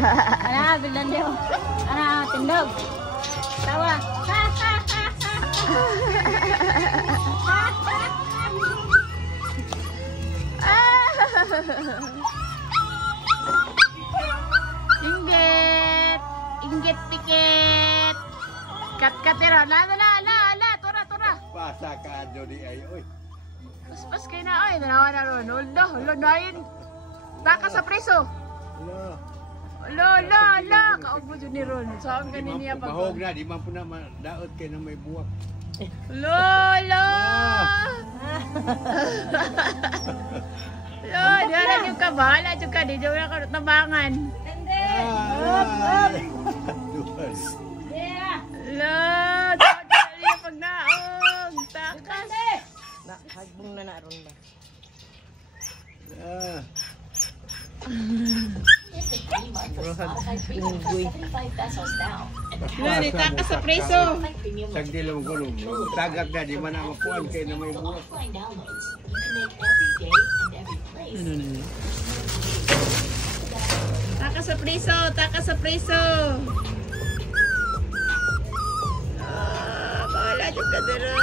Ana, bilan niyo. Ana, tindog. Tawa. Inggit. Inggit pikit. Kat-katira. Na. Tura. Pasa ka Jody ay oy. Pas kayo na. Ay, nanawa na Ronaldo. Hala, nain. Taka sa preso. Ala. Kaubo dyan ni Ron. Saan ka niya pag... Mahog na, di man po na daot kayo na may buwak. Lola! Lola, diyan yung kabahala. Diyan ka, di dyan ka tabangan. Hindi. Lola, diyan yung pagnaog. Takas. Hagbong na naroon ba? Lola, takas sa preso. Sagdi lang ko nung tagak na, di man na makuhan kayo na may buwak. Takas sa preso. Bahala dyan ka dira.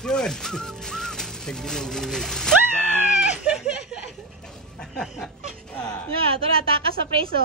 Yun! Sagdi lang ulit. Yeah, tara, takas sa preso.